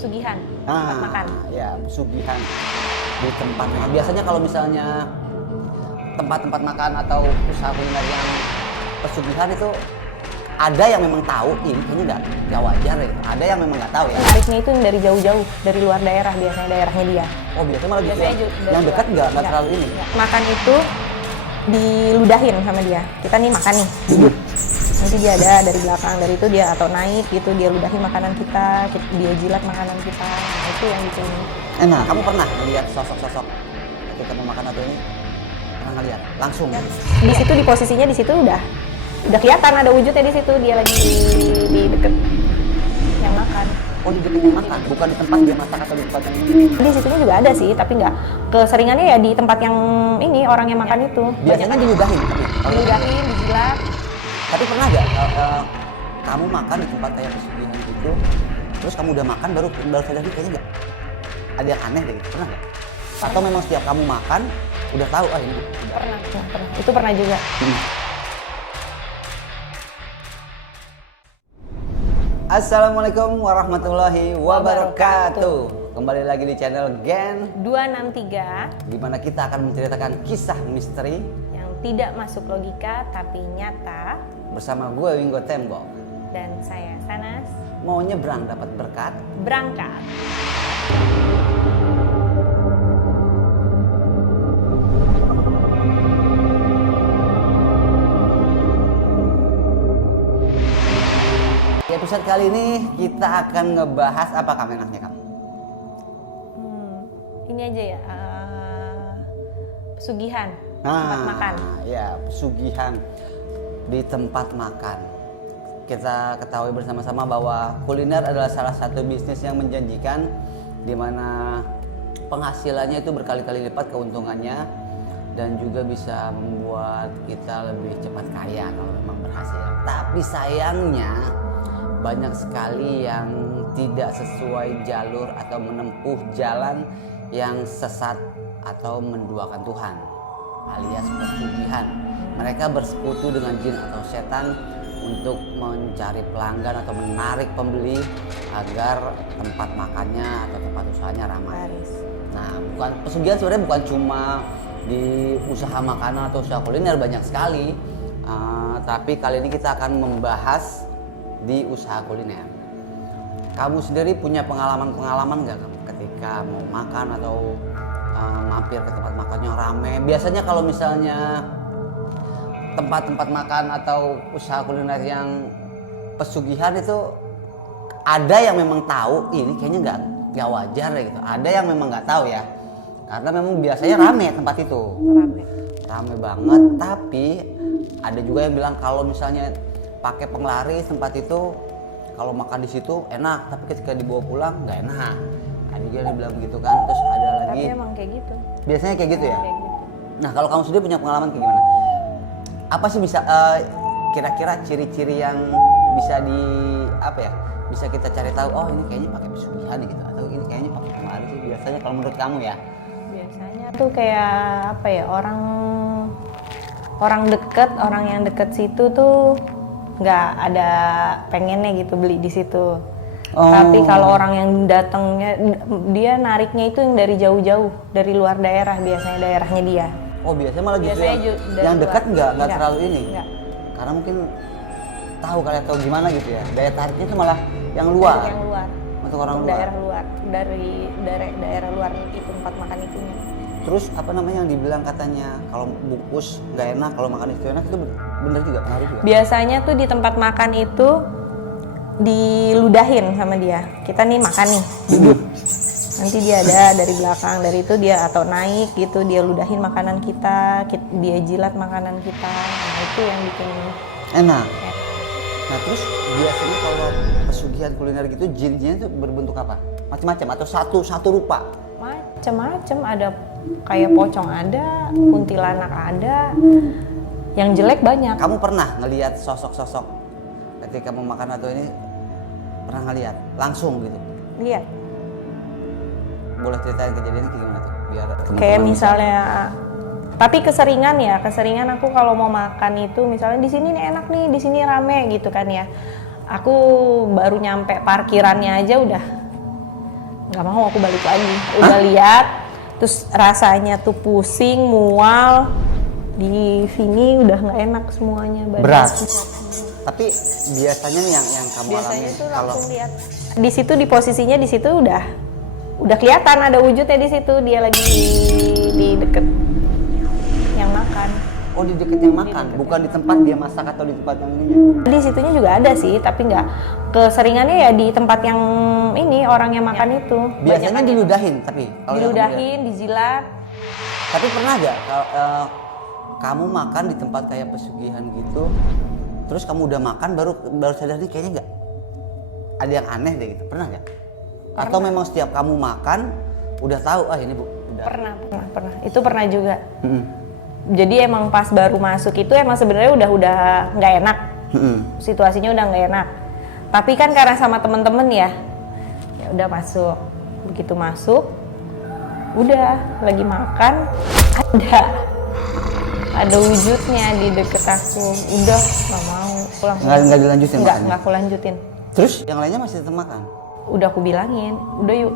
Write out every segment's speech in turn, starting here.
Pesugihan, tempat makan. Ya, pesugihan di tempat. Biasanya kalau misalnya tempat-tempat makan atau usaha kuliner yang pesugihan itu ada yang memang tahu ini kayaknya nggak wajar ya. Ada yang memang nggak tahu ya. Nariknya itu yang dari jauh-jauh, dari luar daerah biasanya daerahnya dia. Oh biasanya malah gitu. Biasanya Yang dekat nggak terlalu ini. Makan itu diludahin sama dia. Kita nih makan nih, duduk. Nanti dia ada dari belakang, dari itu dia atau naik gitu, dia ludahin makanan kita, dia jilat makanan kita. Nah, itu yang bikin. Nah, kamu pernah melihat sosok-sosok ketika mau makan atau ini? Pernah ngeliat langsung? Di situ di posisinya di situ udah kelihatan ada wujudnya di situ, dia lagi di deket yang makan. Oh di dekat yang makan, bukan di tempat dia masak atau di tempat yang ini? Di situnya juga ada sih, tapi nggak keseringannya ya di tempat yang ini orang yang makan itu. Biasanya diludahin tapi? Diludahin, dijilat. Tapi pernah nggak kamu makan di tempat kayak pesugihan gitu, terus kamu udah makan baru sadar kayaknya nggak ada yang aneh deh gitu, pernah nggak? Atau memang setiap kamu makan udah tahu ini udah. Pernah. Itu pernah juga. Assalamualaikum warahmatullahi wabarakatuh. Kembali lagi di channel Gen 263 di mana kita akan menceritakan kisah misteri yang tidak masuk logika tapi nyata. bersama gue Winggo Tembok. Dan saya Sanas. Mau nyebrang dapat berkat, Berangkat. Di episode kali ini kita akan ngebahas apa kamu enaknya kamu? Ini aja ya, pesugihan, tempat makan. Ya, pesugihan di tempat makan. Kita ketahui bersama-sama bahwa kuliner adalah salah satu bisnis yang menjanjikan, di mana penghasilannya itu berkali-kali lipat keuntungannya dan juga bisa membuat kita lebih cepat kaya kalau memang berhasil. Tapi sayangnya banyak sekali yang tidak sesuai jalur atau menempuh jalan yang sesat atau menduakan Tuhan, alias pesugihan. Mereka bersekutu dengan jin atau setan untuk mencari pelanggan atau menarik pembeli agar tempat makannya atau tempat usahanya ramai. Nah, bukan pesugihan sebenarnya bukan cuma di usaha makanan atau usaha kuliner, banyak sekali. Tapi kali ini kita akan membahas di usaha kuliner. Kamu sendiri punya pengalaman nggak ketika mau makan atau mampir ke tempat makan yang ramai? Biasanya kalau misalnya tempat-tempat makan atau usaha kuliner yang pesugihan itu ada yang memang tahu ini kayaknya nggak wajar ya gitu. Ada yang memang nggak tahu ya, karena memang biasanya rame tempat itu. Rame banget. Tapi ada juga yang bilang kalau misalnya pakai penglaris tempat itu, kalau makan di situ enak, tapi ketika dibawa pulang nggak enak. Ada juga yang bilang begitu kan. Terus ada lagi. Tapi emang kayak gitu. Biasanya kayak gitu ya. Kayak gitu. Nah kalau kamu sendiri punya pengalaman kayak gimana? Apa sih bisa kira-kira ciri-ciri yang bisa bisa kita cari tahu? Oh ini kayaknya pakai pesugihan gitu, atau ini kayaknya pakai penglaris sih. Biasanya kalau menurut kamu ya? Biasanya tuh kayak apa ya, orang deket, orang yang deket situ tuh nggak ada pengennya gitu beli di situ. Tapi kalau orang yang datangnya, dia nariknya itu yang dari jauh-jauh, dari luar daerah, biasanya daerahnya dia. Oh biasanya malah justru Biasanya yang dekat nggak Enggak. terlalu ini. Enggak. Karena mungkin tahu kali atau gimana gitu ya. Daya tariknya itu malah yang luar. Dari yang luar. Untuk orang luar. Daerah luar, dari daerah luar itu tempat makan itunya. Terus apa namanya yang dibilang katanya kalau bungkus nggak enak, kalau makan itu enak, itu bener juga, pengaruh juga? Biasanya tuh di tempat makan itu diludahin sama dia. Kita nih makan nih, duduk. Nanti dia ada dari belakang, dari itu dia atau naik gitu, dia ludahin makanan kita, dia jilat makanan kita. Nah, itu yang bikin Enak. Nah terus biasanya kalau pesugihan kuliner gitu jin-jinnya itu berbentuk apa? Macam-macam atau satu rupa? macem-macem, ada kayak pocong ada, kuntilanak ada, yang jelek banyak. Kamu pernah ngelihat sosok-sosok ketika mau makan atau ini, pernah ngelihat langsung gitu? Lihat. Boleh ceritain kejadiannya kayak gimana tuh? Biar Kayak misalnya, tapi keseringan aku kalau mau makan itu misalnya di sini nih enak nih, di sini rame gitu kan ya. Aku baru nyampe parkirannya aja udah nggak mau, aku balik lagi. Udah lihat, terus rasanya tuh pusing, mual, di sini udah nggak enak semuanya. Berat. Tapi biasanya nih yang kamu alami Biasanya tuh kalau langsung lihat. Di situ di posisinya di situ udah kelihatan ada wujudnya di situ, dia lagi di deket yang makan. oh di deket yang makan, bukan di tempat dia masak atau di tempat yang ininya. Di situnya juga ada sih, tapi nggak keseringannya ya di tempat yang ini orang yang makan itu. Biasanya diludahin tapi kalau yang kamu lihat. Diludahin, dijilat. Tapi pernah gak kamu makan di tempat kayak pesugihan gitu, terus kamu udah makan baru sadar nih kayaknya nggak ada yang aneh deh gitu, pernah nggak? Atau memang setiap kamu makan udah tahu ini bu? Udah. Pernah. Itu pernah juga. Jadi emang pas baru masuk itu emang sebenarnya udah nggak enak. Situasinya udah nggak enak. Tapi kan karena sama temen-temen ya udah masuk. Begitu masuk, udah lagi makan ada wujudnya di deket aku. Udah nggak mau pulang. Nggak dilanjutin makannya? Nggak aku lanjutin. Terus yang lainnya masih tetap makan? Udah aku bilangin, udah yuk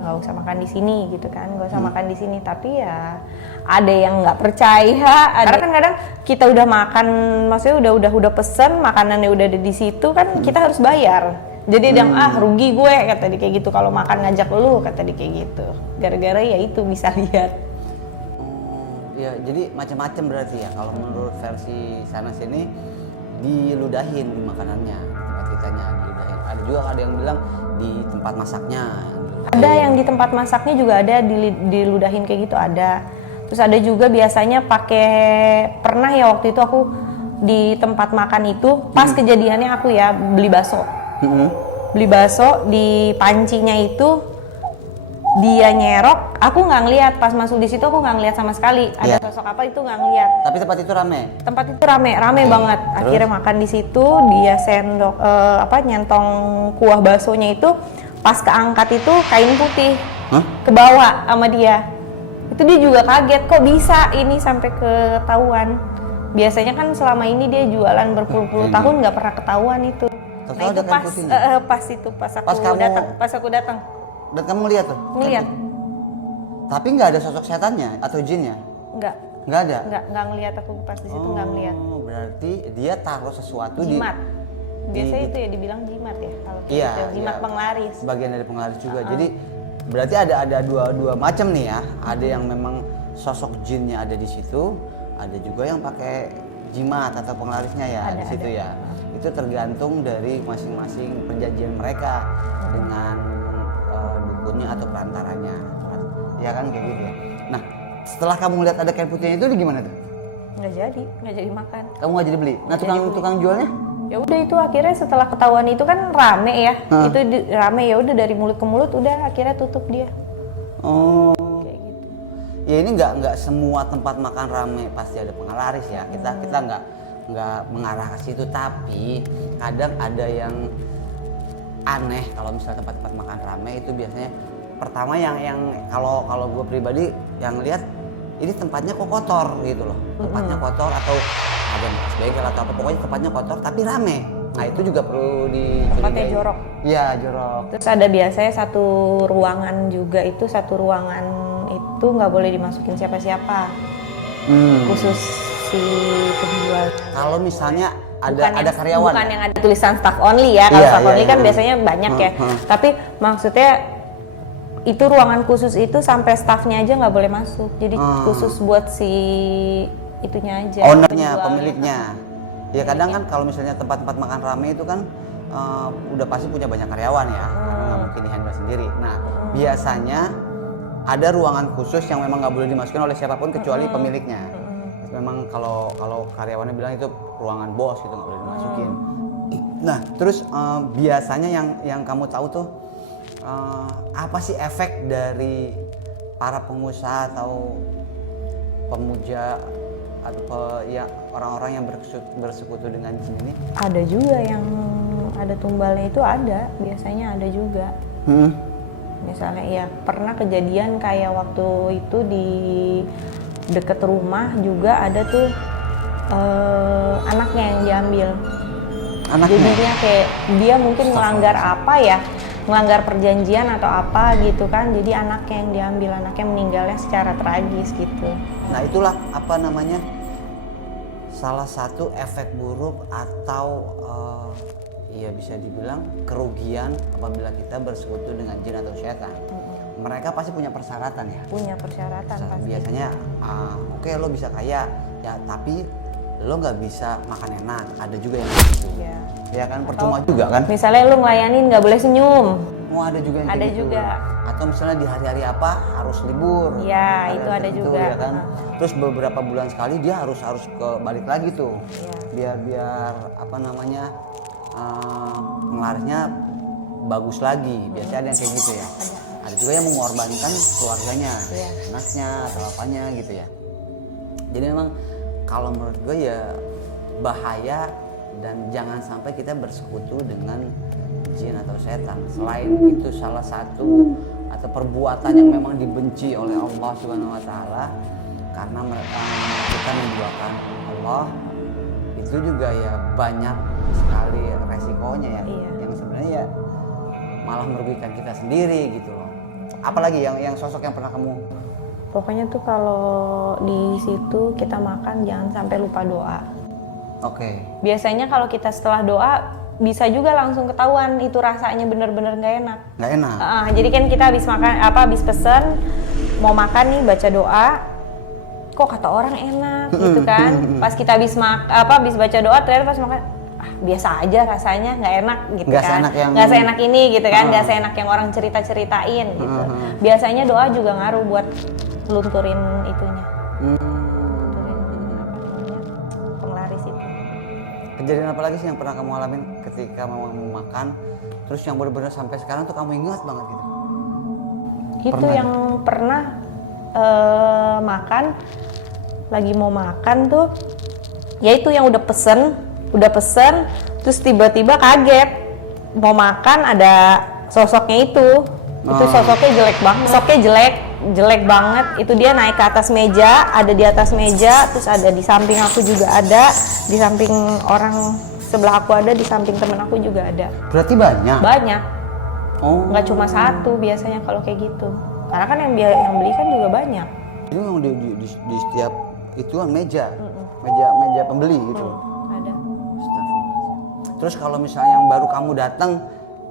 nggak usah makan di sini gitu kan, nggak usah makan di sini. Tapi ya ada yang nggak percaya. Karena kan kadang kita udah makan, maksudnya udah pesen makanannya udah ada di situ kan, kita harus bayar. Jadi yang rugi gue kata dia kayak gitu kalau makan ngajak lu, kata dia kayak gitu. Gara-gara ya itu bisa lihat. Ya jadi macam-macam berarti ya. Kalau menurut versi sana sini diludahin di makanannya, tempat kitanya diludahin. Ada juga ada yang bilang di tempat masaknya. Ada yang di tempat masaknya juga ada diludahin kayak gitu ada. Terus ada juga biasanya pernah ya waktu itu aku di tempat makan itu pas kejadiannya aku ya beli bakso. Beli bakso di pancinya itu dia nyerok, aku nggak ngeliat pas masuk di situ, aku nggak ngeliat sama sekali ada sosok apa itu, nggak ngeliat. Tapi tempat itu rame. Tempat itu rame banget. Terus? Akhirnya makan di situ, dia sendok nyentong kuah baksonya itu pas keangkat itu kain putih ke bawah sama dia. Itu dia juga kaget kok bisa ini sampai ketahuan. Biasanya kan selama ini dia jualan berpuluh-puluh tahun nggak pernah ketahuan itu. Nah itu pas aku datang. Dan kamu lihat tuh? Ngeliat. Tapi nggak ada sosok setannya atau jinnya? Nggak ada? Nggak ngeliat aku pas di situ, nggak ngeliat. Berarti dia taruh sesuatu jimat. Biasanya itu ya dibilang jimat ya kalau gitu. Jimat penglaris. Bagian dari penglaris juga. Jadi berarti ada dua macam nih ya. Ada yang memang sosok jinnya ada di situ, ada juga yang pakai jimat atau penglarisnya ya di situ ya. Itu tergantung dari masing-masing perjanjian mereka dengan dukunnya atau perantaranya, ya kan kayak gitu ya. Nah, setelah kamu lihat ada kain putihnya itu gimana tuh? Nggak jadi makan. Kamu nggak jadi beli? Nah, tukang jualnya? Ya udah itu akhirnya setelah ketahuan itu kan rame ya, itu rame ya udah dari mulut ke mulut udah akhirnya tutup dia. Oh. Kayak gitu. Ya ini nggak semua tempat makan rame pasti ada penglaris ya. Kita nggak mengarah ke situ, tapi kadang ada yang aneh kalau misalnya tempat-tempat makan rame itu biasanya pertama yang kalau gue pribadi yang lihat ini tempatnya kok kotor gitu loh, tempatnya kotor atau ada bekas bengkel atau apa, pokoknya tempatnya kotor tapi rame. Nah itu juga perlu dicurigai. Tempatnya jorok. Iya jorok. Terus ada biasanya satu ruangan itu nggak boleh dimasukin siapa-siapa, khusus si penjual. Kalau misalnya ada karyawan, bukan yang ada tulisan staff only ya. Kalau staff only kan biasanya banyak ya. Tapi maksudnya itu ruangan khusus itu sampai staffnya aja nggak boleh masuk. Jadi khusus buat si itunya aja. Ownernya, pemiliknya. Ya kadang kan kalau misalnya tempat-tempat makan rame itu kan udah pasti punya banyak karyawan ya, nggak mungkin di-handle sendiri. Nah biasanya ada ruangan khusus yang memang nggak boleh dimasukin oleh siapapun kecuali pemiliknya. Memang kalau karyawannya bilang itu ruangan bos gitu nggak boleh dimasukin. Nah terus biasanya yang kamu tahu tuh apa sih efek dari para pengusaha atau pemuja atau ya orang-orang yang bersekutu dengan jin ini? Ada juga yang ada tumbalnya itu biasanya ada juga. Misalnya ya pernah kejadian kayak waktu itu di deket rumah juga ada tuh anaknya yang diambil. Jadinya kayak dia mungkin melanggar apa ya, melanggar perjanjian atau apa gitu kan, jadi anaknya yang diambil, anaknya meninggalnya secara tragis gitu. Nah itulah apa namanya salah satu efek buruk atau ya bisa dibilang kerugian apabila kita bersekutu dengan jin atau setan. Mereka pasti punya persyaratan ya. Punya persyaratan pasti. Biasanya oke, lo bisa kaya ya, tapi lo nggak bisa makan enak. Ada juga yang gitu. Iya. Ya kan, percuma juga kan. Misalnya lu ngelayanin nggak boleh senyum. Oh ada juga yang Ada kayak gitu. juga. Atau misalnya di hari-hari apa harus libur. Iya, itu ada tertentu, juga. Ya kan. Terus beberapa bulan sekali dia harus ke balik lagi tuh. Iya. Biar apa namanya penglarisnya bagus lagi. Biasanya ada yang kayak gitu ya. Ada juga yang mengorbankan keluarganya, anaknya atau apanya gitu ya. Jadi memang kalau menurut gue ya bahaya, dan jangan sampai kita bersekutu dengan jin atau setan. Selain itu salah satu atau perbuatan yang memang dibenci oleh Allah Subhanahu wa taala, karena kita menduakan Allah, itu juga ya banyak sekali resikonya ya. Iya. Yang sebenarnya ya malah merugikan kita sendiri gitu loh. Apalagi yang sosok yang pernah kamu. Pokoknya tuh kalau di situ kita makan jangan sampai lupa doa. Oke. Biasanya kalau kita setelah doa bisa juga langsung ketahuan itu rasanya bener-bener nggak enak. Nggak enak. Jadi kan kita habis makan habis pesen mau makan nih, baca doa, kok kata orang enak gitu kan. Pas kita habis baca doa ternyata pas makan biasa aja rasanya, nggak enak gitu Nggak kan. seenak yang- Nggak seenak ini gitu kan, nggak seenak yang orang cerita-ceritain gitu. Biasanya doa juga ngaruh buat lunturin itunya. Penglaris itu. Kejadian apa lagi sih yang pernah kamu alamin ketika mau makan, terus yang benar-benar sampai sekarang tuh kamu ingat banget gitu? Itu Pernah yang pernah makan, lagi mau makan tuh, ya itu yang udah pesen, terus tiba-tiba kaget mau makan ada sosoknya itu sosoknya jelek banget, itu dia naik ke atas meja, ada di atas meja, terus ada di samping aku juga ada, di samping orang sebelah aku ada, di samping temen aku juga ada. Berarti banyak? Oh. Nggak cuma satu biasanya kalau kayak gitu, karena kan yang beli kan juga banyak. Jadi memang di setiap ituan meja pembeli gitu. Ada. Terus kalau misalnya yang baru kamu datang,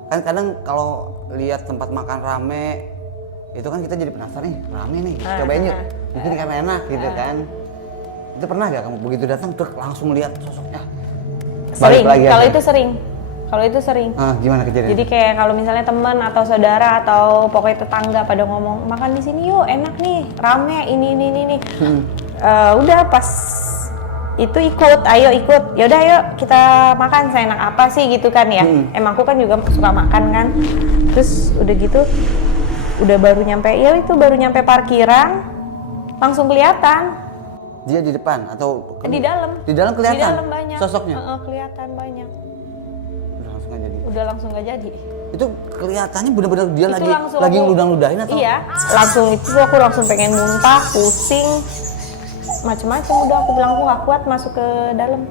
kan kadang kalau lihat tempat makan rame, itu kan kita jadi penasaran nih, rame nih, cobain yuk. Mungkin karena enak gitu kan. Itu pernah gak kamu begitu datang tuh langsung lihat sosoknya? Sering, kalau itu sering. Gimana kejadiannya? Jadi kayak kalau misalnya teman atau saudara atau pokoknya tetangga pada ngomong makan di sini yuk, enak nih, rame ini. Udah pas itu ayo ikut, yaudah ayo kita makan, seenak apa sih gitu kan ya. Emang aku kan juga suka makan kan. Terus udah gitu, baru nyampe parkiran, langsung kelihatan. Dia di depan atau Di dalam? Di dalam kelihatan? Di dalam banyak. Sosoknya? Kelihatan banyak. Udah Udah langsung langsung nggak jadi? nggak jadi. Itu kelihatannya bener-bener dia Itu langsung lagi aku- ngeludah-ludahin atau? Iya, langsung itu aku langsung pengen muntah, pusing, macem-macem. Udah aku bilang aku nggak kuat masuk ke dalam.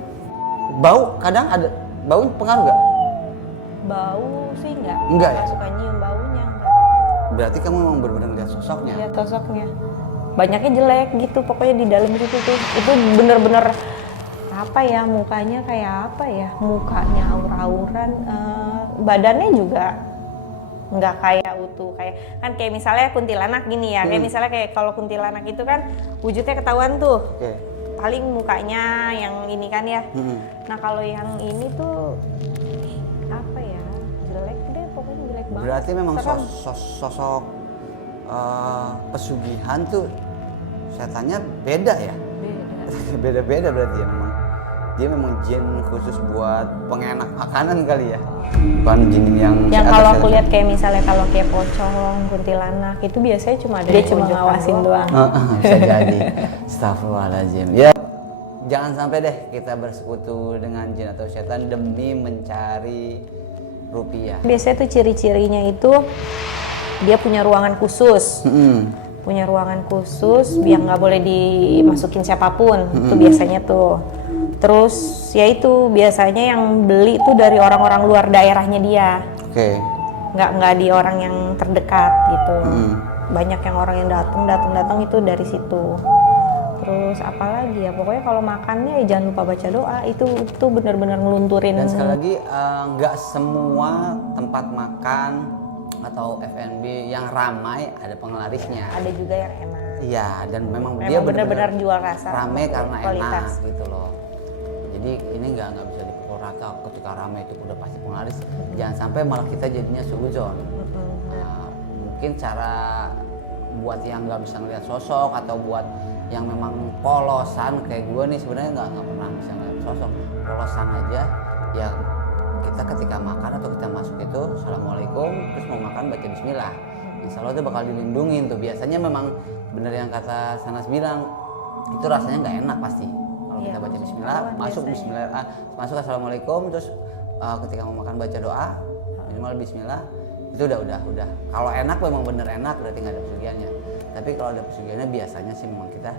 Bau kadang ada, bau pengaruh nggak? Bau sih nggak. Nggak ya? Nggak suka nyium baunya. Nggak. Berarti kamu memang benar-benar lihat sosoknya. Lihat sosoknya. Banyaknya jelek gitu, pokoknya di dalam situ tuh. Itu bener-bener apa ya, mukanya kayak apa ya, mukanya aur-auran, badannya juga nggak kayak utuh, kayak misalnya kuntilanak gini ya, kayak misalnya kayak kalau kuntilanak itu kan wujudnya ketahuan tuh. Oke. Paling mukanya yang ini kan ya. Nah kalau yang ini tuh apa ya, jelek deh, pokoknya jelek banget. Berarti memang Serem. sosok pesugihan tuh setannya beda ya? Beda. Beda-beda berarti ya memang. Dia memang jin khusus buat pengenak makanan kali ya? Bukan jin yang... Kalau aku lihat kayak misalnya kalau kayak pocong, kuntilanak itu biasanya cuma ada dia cuma ngawasin doang. Bisa jadi. Astagfirullahaladzim. Ya, jangan sampai deh kita bersekutu dengan jin atau setan demi mencari rupiah. Biasanya tuh ciri-cirinya itu dia punya ruangan khusus. Punya ruangan khusus biar nggak boleh dimasukin siapapun. Itu biasanya tuh. Terus ya itu biasanya yang beli tuh dari orang-orang luar daerahnya dia. Oke. nggak di orang yang terdekat gitu. Banyak yang orang yang datang itu dari situ. Terus apalagi ya, pokoknya kalau makannya ya jangan lupa baca doa, itu benar-benar ngelunturin. Dan sekali lagi nggak semua tempat makan atau F&B yang ramai ada penglarisnya. Ada juga yang enak. Iya, dan memang dia benar-benar jual rasa. Ramai karena kualitas. enak gitu loh. Jadi ini nggak bisa dipukul rata, ketika ramai itu udah pasti penglaris. Jangan sampai malah kita jadinya suzon. Mungkin cara buat yang nggak bisa ngeliat sosok atau buat yang memang polosan kayak gue nih, sebenarnya nggak pernah bisa ngeliat sosok, polosan aja ya. Kita ketika makan atau kita masuk itu assalamualaikum, terus mau makan baca bismillah, insya Allah itu bakal dilindungin tuh. Biasanya memang bener yang kata Sanas bilang, itu rasanya nggak enak pasti kalau kita baca bismillah, masuk bismillah, masuk assalamualaikum, terus ketika mau makan baca doa minimal bismillah, itu udah. Kalau enak memang bener enak, berarti nggak ada pesugihannya. Tapi kalau ada pesugihannya biasanya sih memang kita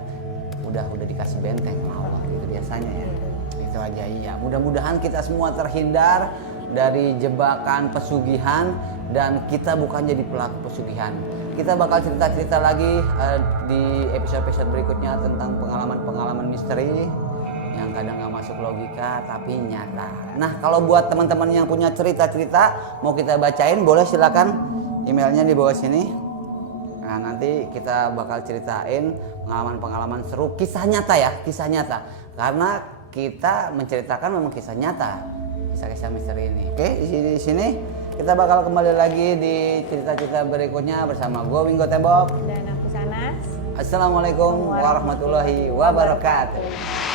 udah dikasih benteng sama Allah gitu biasanya ya. Itu aja. Iya, mudah-mudahan kita semua terhindar dari jebakan pesugihan dan kita bukan jadi pelaku pesugihan. Kita bakal cerita-cerita lagi di episode-episode berikutnya tentang pengalaman-pengalaman misteri yang kadang nggak masuk logika tapi nyata. Nah, kalau buat teman-teman yang punya cerita-cerita mau kita bacain, boleh silakan emailnya di bawah sini. Nah, nanti kita bakal ceritain pengalaman-pengalaman seru, kisah nyata ya, kisah nyata. Karena kita menceritakan memang kisah nyata, kisah-kisah misteri ini. Oke, di sini kita bakal kembali lagi di cerita-cerita berikutnya bersama gue Winggo Tembok Dan aku Sanas. Assalamualaikum warahmatullahi wabarakatuh.